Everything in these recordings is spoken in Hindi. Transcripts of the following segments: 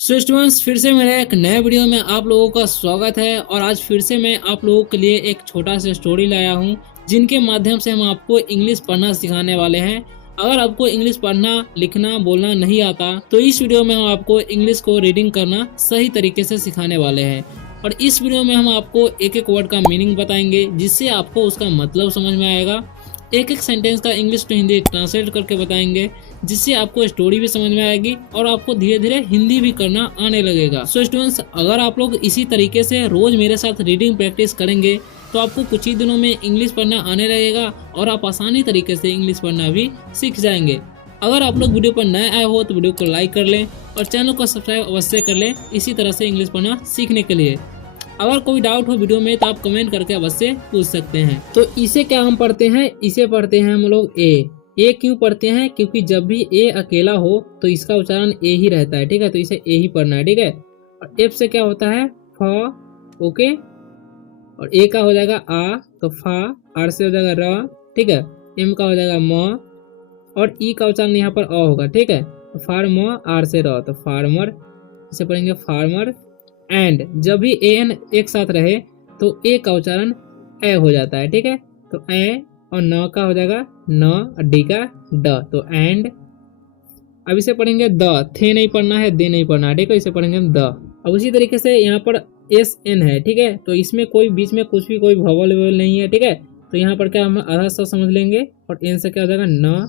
स्टूडेंट्स, फिर से मेरे एक नए वीडियो में आप लोगों का स्वागत है। और आज फिर से मैं आप लोगों के लिए एक छोटा सा स्टोरी लाया हूँ जिनके माध्यम से हम आपको इंग्लिश पढ़ना सिखाने वाले हैं। अगर आपको इंग्लिश पढ़ना, लिखना, बोलना नहीं आता तो इस वीडियो में हम आपको इंग्लिश को रीडिंग करना सही तरीके से सिखाने वाले हैं। और इस वीडियो में हम आपको एक एक वर्ड का मीनिंग बताएंगे जिससे आपको उसका मतलब समझ में आएगा। एक एक सेंटेंस का इंग्लिश टू हिंदी ट्रांसलेट करके बताएंगे जिससे आपको स्टोरी भी समझ में आएगी और आपको धीरे धीरे हिंदी भी करना आने लगेगा। सो स्टूडेंट्स, अगर आप लोग इसी तरीके से रोज मेरे साथ रीडिंग प्रैक्टिस करेंगे तो आपको कुछ ही दिनों में इंग्लिश पढ़ना आने लगेगा और आप आसानी तरीके से इंग्लिश पढ़ना भी सीख जाएंगे। अगर आप लोग वीडियो पर नए आए हो तो वीडियो को लाइक कर लें और चैनल को सब्सक्राइब अवश्य कर लें इसी तरह से इंग्लिश पढ़ना सीखने के लिए। अगर कोई डाउट हो वीडियो में तो आप कमेंट करके अवश्य पूछ सकते हैं। तो इसे क्या हम पढ़ते हैं, इसे पढ़ते हैं हम लोग ए क्यों पढ़ते हैं? क्योंकि जब भी ए अकेला हो तो इसका उच्चारण ए ही रहता है, ठीक है। तो इसे ए ही पढ़ना है, ठीक है। और एफ से क्या होता है? फ, ओके। और ए का हो जाएगा आ तो फा, आर से हो जाएगा र, ठीक है। एम का हो जाएगा म और ई का उच्चारण यहाँ पर अ होगा, ठीक है। तो फार्म, आर से र तो फार्मर, इसे पढ़ेंगे फार्मर। एंड जब भी ए एन एक साथ रहे तो ए का उच्चारण ए हो जाता है, ठीक है। तो ए और न का हो जाएगा न और डी का ड, तो एंड। अब इसे पढ़ेंगे द, थे नहीं पढ़ना है, दे नहीं पढ़ना है, ठीक है। इसे पढ़ेंगे हम द। अब उसी तरीके से यहाँ पर एस एन है, ठीक है। तो इसमें कोई बीच में कुछ भी कोई वॉवल वेवल नहीं है, ठीक है। तो यहाँ पर क्या हम आधा सा समझ लेंगे और एन से क्या हो जाएगा न,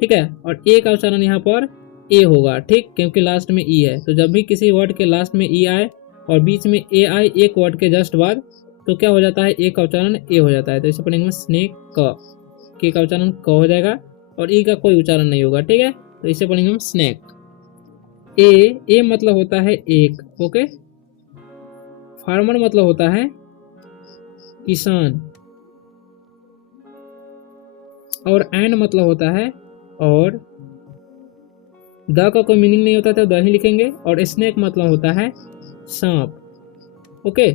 ठीक है। और ए का उच्चारण यहाँ पर ए होगा, ठीक, क्योंकि लास्ट में ई है। तो जब भी किसी वर्ड के लास्ट में ई आए और बीच में ए आए एक वर्ड के जस्ट बाद तो क्या हो जाता है? ए का उच्चारण ए हो जाता है। तो इसे पढ़ेंगे स्नेक क, के का उच्चारण क हो जाएगा और ई का कोई उच्चारण नहीं होगा, ठीक है। तो इसे पढ़ेंगे हम स्नेक। ए मतलब होता है एक, ओके। फार्मर मतलब होता है किसान और एंड मतलब होता है और। द का कोई मीनिंग नहीं होता तो द ही लिखेंगे। और स्नेक मतलब होता है सांप, ओके।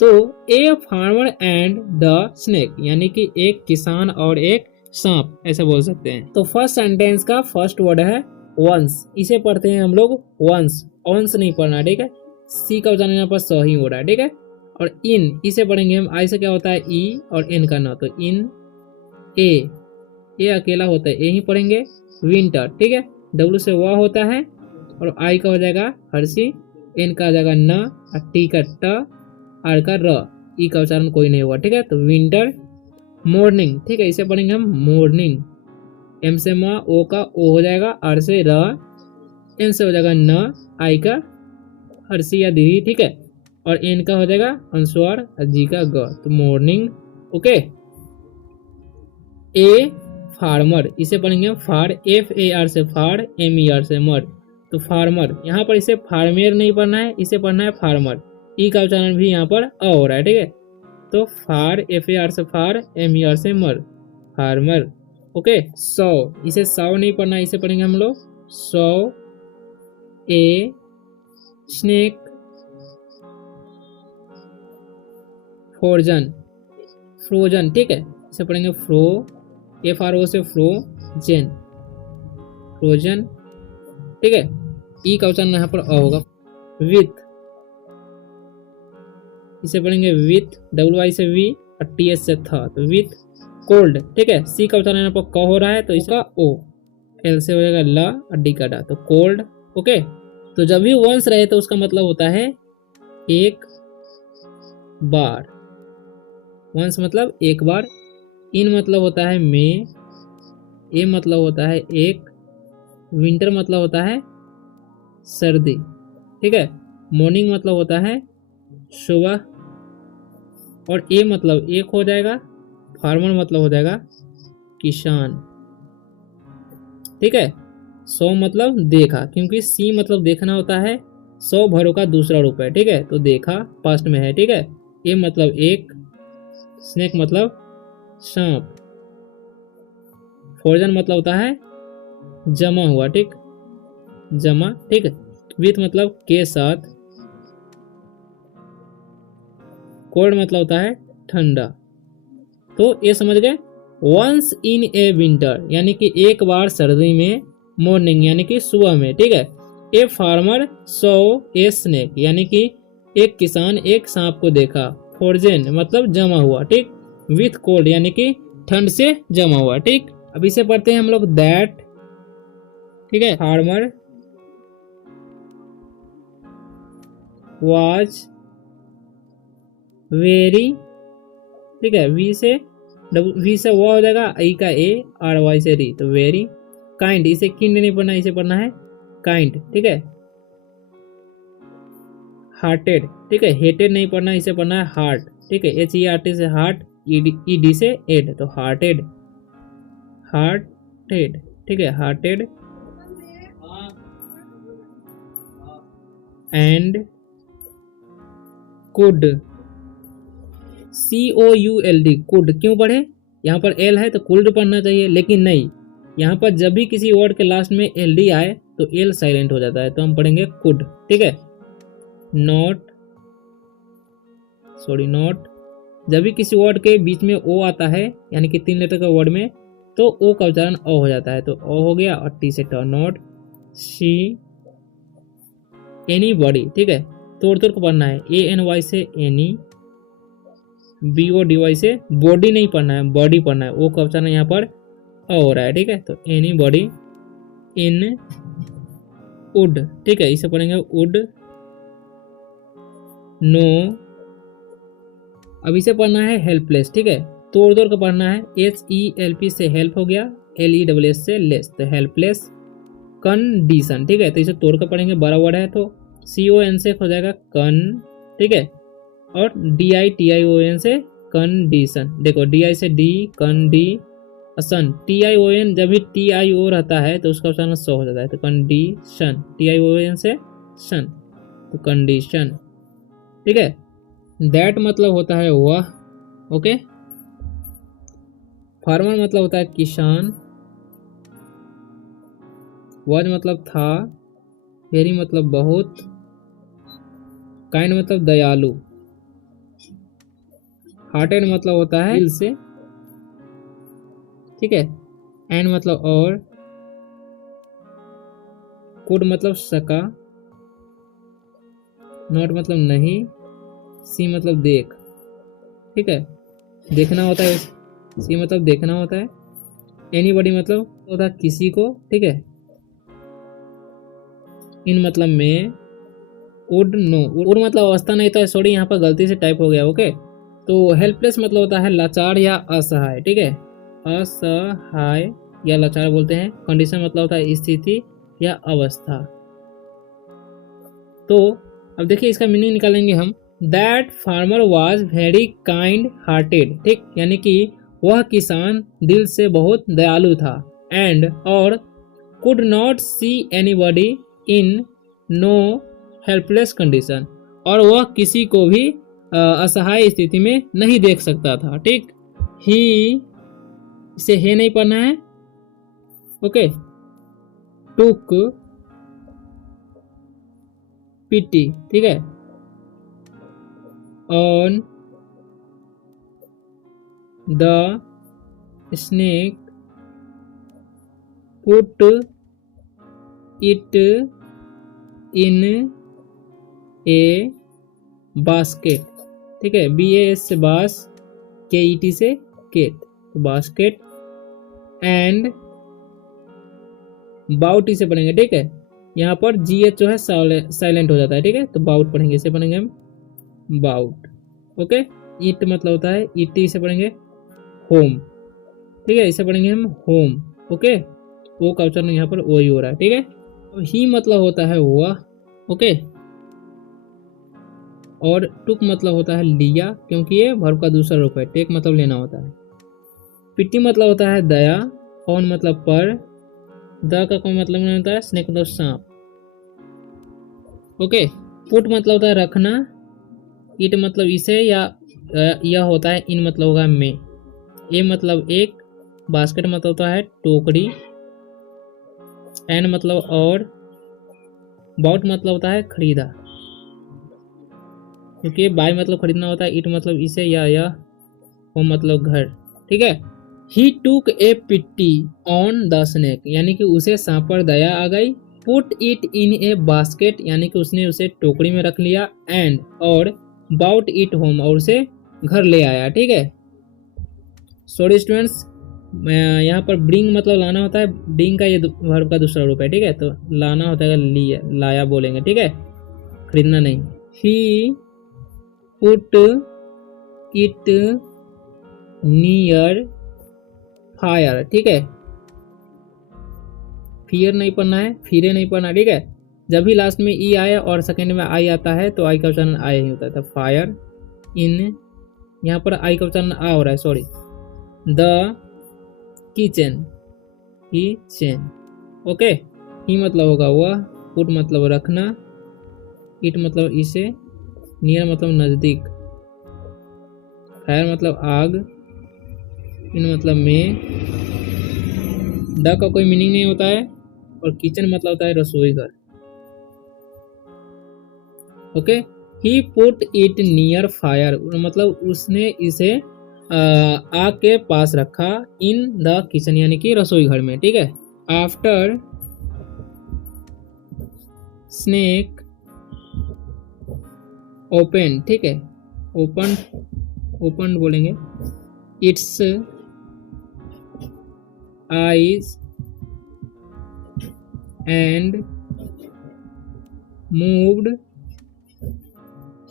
तो a farmer and the snake यानी कि एक किसान और एक सांप, ऐसे बोल सकते हैं। तो फर्स्ट सेंटेंस का फर्स्ट वर्ड है वंस, इसे पढ़ते हैं हम लोग वंस, ऑन्स नहीं पढ़ना, ठीक है। सी का उच्चारण यहाँ पर स ही हो रहा है, ठीक है। और इन, इसे पढ़ेंगे हम आई से क्या होता है ई और एन का न, तो इन। ए अकेला होता है, ए ही पढ़ेंगे। विंटर, ठीक है। डब्ल्यू से वा होता है और आई का हो जाएगा हर्षी, एन का आ जाएगा न, टी का ट, आर का र, ई का उच्चारण कोई नहीं हुआ, ठीक है। तो विंटर। मॉर्निंग, ठीक है, इसे पढ़ेंगे हम मॉर्निंग। एम से म, ओ का ओ हो जाएगा, आर से र, एन से हो जाएगा न, आई का हर्षी या दीदी, ठीक है। और एन का हो जाएगा अनुस्वार, जी का ग, तो मॉर्निंग, ओके। ए फार्मर, इसे पढ़ेंगे हम फार, एफ ए आर से फार, एम ई आर से मर, तो फार्मर। यहाँ पर इसे फार्मेर नहीं पढ़ना है, इसे पढ़ना है फार्मर। ई का उच्चारण भी यहाँ पर अ हो रहा है, ठीक है। तो फार, एफ ए आर से फार, एम ई आर से मर, फार्मर, ओके। सौ, इसे सौ नहीं पढ़ना है, इसे पढ़ेंगे हम लोग सौ। ए स्नेक, फ्रोजन, फ्रोजन, ठीक है, इसे पढ़ेंगे फ्रो, एफ आर ओ से फ्रो जेन, फ्रोजन, ठीक है। ई का उच्चारण यहाँ पर अ होगा। विथ, इसे पढ़ेंगे विथ, डब्ल्यू आई से वी और टी एस से था, तो विथ। कोल्ड, ठीक है। सी का उच्चारण यहाँ पर क हो रहा है तो इसका ओ, एल से हो जाएगा ला और डी का डा, तो कोल्ड, ओके। तो जब भी वंस रहे तो उसका मतलब होता है एक बार, वंस मतलब एक बार। इन मतलब होता है में, ए मतलब होता है एक, विंटर मतलब होता है सर्दी, ठीक है। मॉर्निंग मतलब होता है सुबह और ए मतलब एक हो जाएगा। फार्मर मतलब हो जाएगा किसान, ठीक है। सौ मतलब देखा, क्योंकि सी मतलब देखना होता है, सौ भरों का दूसरा रूप है, ठीक है। तो देखा पास्ट में है, ठीक है। ए मतलब एक, स्नेक मतलब सांप, फ्रोजन मतलब होता है जमा हुआ, ठीक, जमा, ठीक है। विथ मतलब के साथ, कोल्ड मतलब होता है ठंडा। तो ये समझ गए, वंस इन ए विंटर यानी कि एक बार सर्दी में, मॉर्निंग यानी कि सुबह में, ठीक है। A farmer so a snake, यानी कि एक किसान एक सांप को देखा। फ्रोजन मतलब जमा हुआ, ठीक। विथ कोल्ड यानी कि ठंड से जमा हुआ, ठीक। अब इसे पढ़ते हैं हम लोग दैट, ठीक है। फार्मर वाज वेरी, ठीक है। वी से वो हो जाएगा, आई का ए और वाई से री, तो वेरी काइंड। इसे किंड नहीं पढ़ना, इसे पढ़ना है काइंड, ठीक है। हार्टेड, ठीक है। हेटेड नहीं पढ़ना, इसे पढ़ना है हार्ट, ठीक है। HERT से हार्ट, ED से एड, तो हार्टेड, हार्टेड, ठीक है। Hearted and could, COULD, could क्यों पढ़े? यहाँ पर एल है तो कुल्ड पढ़ना चाहिए, लेकिन नहीं, यहाँ पर जब भी किसी वर्ड के लास्ट में LD आए तो एल साइलेंट हो जाता है, तो हम पढ़ेंगे कुड, ठीक है। नॉट, जब भी किसी वर्ड के बीच में ओ आता है, यानी कि 3 लेटर का वर्ड में, तो ओ का उच्चारण ओ हो जाता है, तो ओ हो गया और टी से ट, नॉट शी एनी बॉडी, ठीक है। तोड़ को पढ़ना है, ANY से एनी, BODY से बॉडी नहीं पढ़ना है, बॉडी पढ़ना है, ओ का उच्चारण यहाँ पर अ हो रहा है, ठीक है। तो एनी बॉडी इन वुड, ठीक है। इसे पढ़ेंगे वुड नो। अब इसे पढ़ना है हेल्पलेस, ठीक है। तोड़ का पढ़ना है, HELP से हेल्प हो गया, LESS से लेस, तो हेल्पलेस कंडीशन, ठीक है। तो इसे तोड़ कर पढ़ेंगे, बड़ा वर्ड है तो CON से हो जाएगा कन, ठीक है। और DITION से कंडीशन, देखो DI से डी, कंडीशन, TION जब भी TIO रहता है तो उसका उच्चारण सो हो जाता है, तो कंडीशन, TION से शन, तो कंडीशन, ठीक है। दैट मतलब होता है वह, ओके। फार्मर मतलब होता है किसान, वाज मतलब था, वेरी मतलब बहुत, काइंड मतलब दयालु, हार्टेड मतलब होता है दिल से, ठीक है। एंड मतलब और, कुड मतलब सका, नॉट मतलब नहीं, सी मतलब देख, ठीक है। देखना होता है, सी मतलब देखना होता है। एनीबॉडी मतलब होता है किसी को, ठीक है। इन मतलब में, वुड नो, वुड मतलब अवस्था नहीं था, सॉरी यहाँ पर गलती से टाइप हो गया, ओके। तो हेल्पलेस मतलब होता है लाचार या असहाय, ठीक है। असहाय या लाचार बोलते हैं। कंडीशन मतलब होता है स्थिति या अवस्था। तो अब देखिए इसका मीनिंग निकालेंगे हम। That farmer was very kind hearted, ठीक, यानी कि वह किसान दिल से बहुत दयालु था। एंड और could not see anybody in no helpless condition, और वह किसी को भी असहाय स्थिति में नहीं देख सकता था, ठीक। ही, इसे हे नहीं पढ़ना है, ओके। टुक पिटी, ठीक है। On the snake, put it in A basket, ठीक है। BAS से बास, KET से केट, तो बास्केट। एंड बाउट इसे पढ़ेंगे, ठीक है। यहाँ पर GH जो है साइलेंट हो जाता है, ठीक है। तो बाउट पढ़ेंगे, इसे पढ़ेंगे हम बाउट, ओके। इट मतलब होता है ET, इसे पढ़ेंगे होम, ठीक है। इसे पढ़ेंगे हम होम, ओके। ओ का उच्चारण यहाँ पर ओ ही हो रहा है, ठीक है। तो ही मतलब होता है हुआ, ओके। और टुक मतलब होता है लिया, क्योंकि ये वर्ब का दूसरा रूप है। टेक मतलब लेना होता है। पिटी मतलब होता है दया। ऑन मतलब पर। द का कोई मतलब नहीं होता है। स्नेक मतलब सांप, ओके। पुट मतलब होता है रखना। इट मतलब इसे या यह होता है। इन मतलब होगा में। ए मतलब एक। बास्केट मतलब होता है टोकरी। एन मतलब और। बाउट मतलब होता है खरीदा, क्योंकि बाय मतलब खरीदना होता है। इट मतलब इसे या यह। होम मतलब घर, ठीक है। ही टूक ए पिट्टी ऑन द स्नेक, यानी कि उसे सांप पर दया आ गई। Put it in A basket, यानी कि उसने उसे टोकरी में रख लिया, एंड और बाउट इट होम, और उसे घर ले आया। ठीक है, सॉरी स्टूडेंट्स, यहाँ पर ब्रिंग मतलब लाना होता है, ब्रिंग का ये वर्ब का दूसरा रूप है। ठीक है, तो लाना होता है लिया, लाया बोलेंगे। ठीक है, खरीदना नहीं। ही पुट इट नियर फायर। ठीक है, फियर नहीं पढ़ना है, फिरे नहीं पढ़ना। ठीक है, जब भी लास्ट में ई आया और सेकंड में आई आता है तो आई का उच्चारण आया ही होता है। तो फायर इन, यहाँ पर आई का उच्चारण आ हो रहा है, sorry. The kitchen, kitchen. Okay, ही मतलब होगा वह, पुट मतलब रखना, इट मतलब इसे, नियर मतलब नजदीक, फायर मतलब आग, इन मतलब में, द का कोई मीनिंग नहीं होता है, और किचन मतलब होता है रसोई घर। Okay, he put it near fire, मतलब उसने इसे आग के पास रखा, इन द किचन यानी कि रसोई घर में। ठीक है, आफ्टर स्नेक ओपन। ठीक है, ओपन, ओपन बोलेंगे, its eyes and moved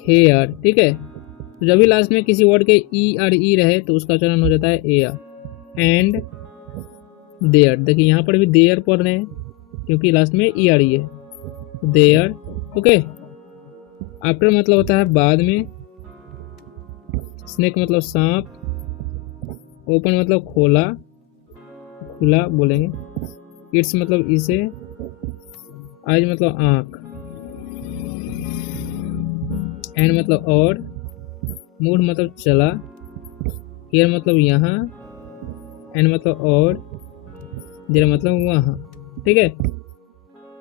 here. ठीक है, तो जब भी लास्ट में किसी वर्ड के ई और ई रहे तो उसका उच्चारण हो जाता है एयर। एंड देयर, देखिए यहाँ पर भी देयर पढ़ रहे हैं क्योंकि लास्ट में ई आ रही है, देयर। ओके, आफ्टर मतलब होता है बाद में, स्नेक मतलब सांप, ओपन मतलब खोला, खुला बोलेंगे, इट्स मतलब इसे, आइज मतलब आँख, एंड मतलब और, मूड मतलब चला, हियर मतलब यहाँ, एंड मतलब और, देयर मतलब वहाँ। ठीक है,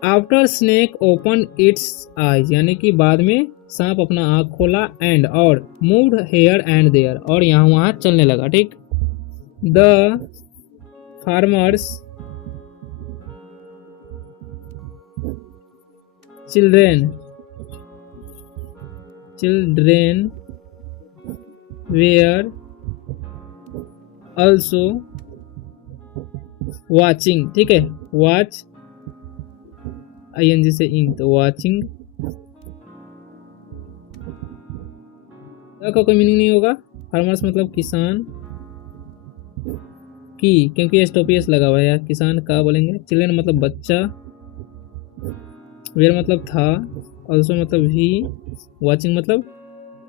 after snake open it's eyes, यानी कि बाद में सांप अपना आँख खोला, एंड और, मूव्ड हेयर एंड देयर, और यहाँ वहाँ चलने लगा। ठीक, the farmer's children were also watching। ठीक है, वॉच ING से इंग, तो वॉचिंग का कोई मीनिंग नहीं होगा। फार्मर्स मतलब किसान, की क्योंकि एस्टोपियस लगा हुआ है यार, किसान का बोलेंगे। चिल्ड्रेन मतलब बच्चा, वेयर मतलब था, ऑल्सो मतलब भी, वॉचिंग मतलब,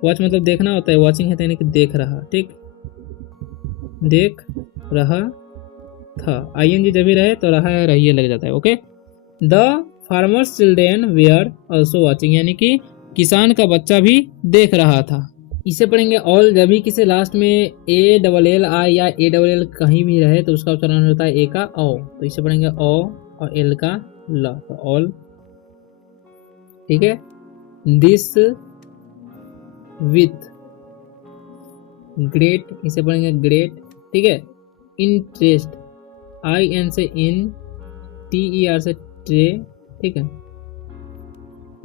वॉच मतलब देखना होता है, वॉचिंग है तो यानी कि देख रहा। ठीक, देख रहा था, ING जब भी रहे तो रहा है रहिए लग जाता है। Okay, the farmer's children were also watching, यानी कि किसान का बच्चा भी देख रहा था। इसे पढ़ेंगे ऑल, जब भी किसी लास्ट में ALLI या ALL कहीं भी रहे तो उसका उच्चारण होता है ए का ओ, तो इसे पढ़ेंगे ओ और एल का ल, तो ऑल। ठीक है, दिस विथ ग्रेट, इसे पढ़ेंगे ग्रेट। ठीक है, इंटरेस्ट, IN से इन, TER से ट्रे। ठीक है,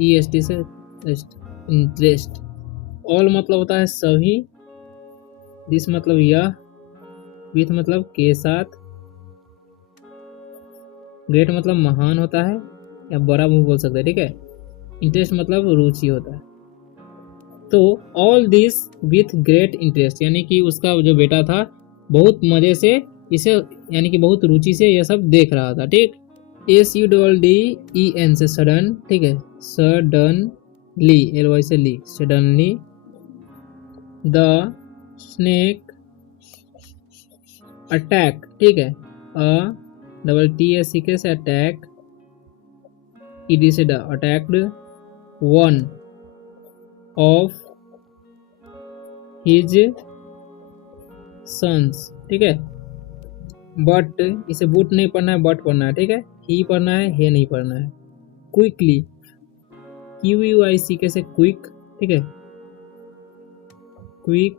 EST से इंटरेस्ट। ऑल मतलब होता है सभी, दिस मतलब यह, विथ मतलब के साथ, ग्रेट मतलब महान होता है या बड़ा भी बोल सकते हैं। ठीक है, इंटरेस्ट मतलब रुचि होता है। तो all this with great interest, यानी कि उसका जो बेटा था बहुत मजे से इसे, यानी कि बहुत रुचि से यह सब देख रहा था। ठीक, SUDDEN से सडन। ठीक है, सडनली, LY से ly, suddenly. The snake attack. ठीक है, TACK से अटैक, ED से द, attacked one of his sons. ठीक है, बट इसे बूट नहीं पढ़ना है, बट पढ़ना है। ठीक है, ही पढ़ना है, हे नहीं पढ़ना है। क्विकली, QUICK से क्विक। ठीक है, क्विकली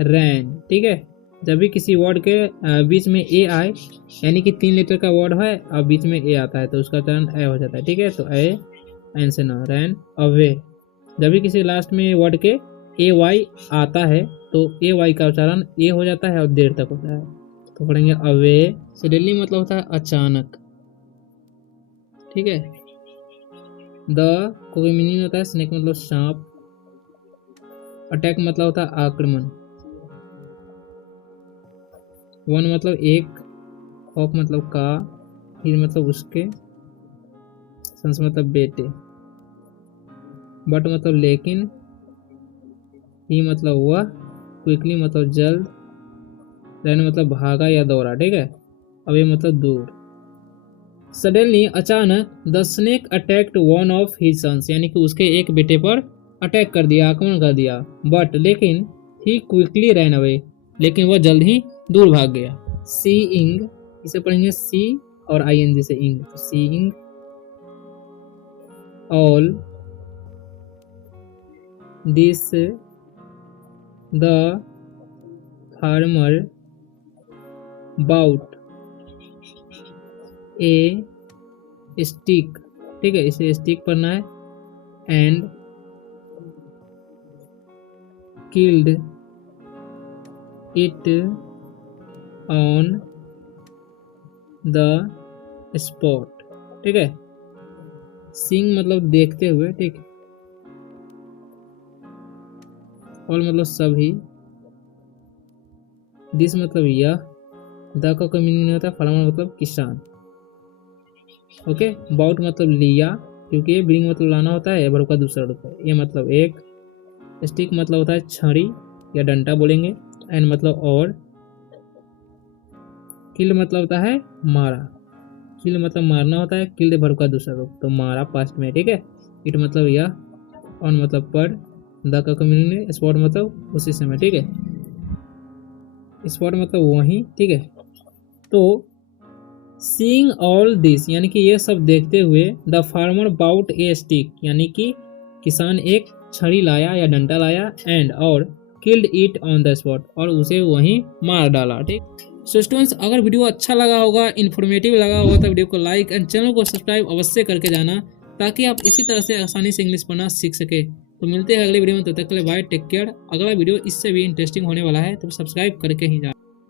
रैन। ठीक है, जब भी किसी वर्ड के बीच में ए आए, यानी कि 3 लेटर का वर्ड है और बीच में ए आता है तो उसका उच्चारण ए हो जाता है। ठीक है, तो ए एन से ना, रैन अवे। जब भी किसी लास्ट में वर्ड के ए वाई आता है तो ए वाई का उच्चारण ए हो जाता है और देर तक होता है, तो पढ़ेंगे अवे। सडनली मतलब होता है अचानक। ठीक है, द कोई मीनिंग होता है स्नेक मतलब सांप। अटैक मतलब होता है आक्रमण। वन मतलब एक, ऑफ मतलब का, हिज मतलब उसके, सन्स मतलब बेटे, बट मतलब लेकिन, ही मतलब वह, क्विकली मतलब जल्द, रन मतलब भागा या दौड़ा। ठीक है, अवे मतलब दूर। सडनली अचानक the snake attacked one of his sons, यानी कि उसके एक बेटे पर अटैक कर दिया, आक्रमण कर दिया। बट लेकिन ही क्विकली रैन अवे, लेकिन वह जल्द ही दूर भाग गया। सीइंग, इसे पढ़ेंगे सी और आईएनजी से इंग, तो seeing all this the farmer bought a stick. ठीक है, इसे स्टिक पढ़ना है। And killed it on the spot. ठीक है, सीइंग मतलब देखते हुए। ठीक है, ऑल मतलब सभी, दिस मतलब यह, द का कोई मीनिंग नहीं होता, फार्मर मतलब किसान। ओके, बाउट मतलब लिया, क्योंकि ये ब्रिंग मतलब लाना होता है, वर्ब का दूसरा रूप है। ये मतलब एक, स्टिक मतलब होता है छड़ी या डंडा बोलेंगे, एंड मतलब और, किल मतलब होता है मारा, किल मतलब मारना होता है, किल्ड वर्ब का दूसरा रूप, तो मारा पास्ट में। ठीक है, इट मतलब यह, ऑन मतलब पर, द का मीनिंग है, स्पॉट मतलब उसी समय। ठीक है, स्पॉट मतलब वहीं। ठीक है, तो सीइंग ऑल दिस यानी कि ये सब देखते हुए, the farmer bought a stick, यानी कि किसान एक छड़ी लाया या डंडा लाया, एंड और killed it on the spot, और उसे वहीं मार डाला। ठीक, सो स्टूडेंट्स, अगर वीडियो अच्छा लगा होगा, इन्फॉर्मेटिव लगा होगा तो वीडियो को लाइक एंड चैनल को सब्सक्राइब अवश्य करके जाना, ताकि आप इसी तरह से आसानी से इंग्लिश पढ़ना सीख सके। तो मिलते हैं अगले वीडियो में, तब तक के लिए बाय, टेक केयर। अगला वीडियो इससे भी इंटरेस्टिंग होने वाला है, तो सब्सक्राइब करके ही जाना।